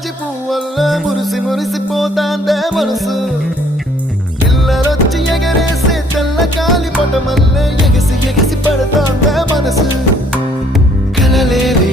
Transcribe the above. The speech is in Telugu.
జాజి పువ్వల్ల మురిసి మురిసిపోతాందే మనసు పిల్లలొచ్చి ఎగరేసే తెల్ల కాలి పటమల్లే ఎగిసి ఎగిసి పడతాందే మనసు కలలేని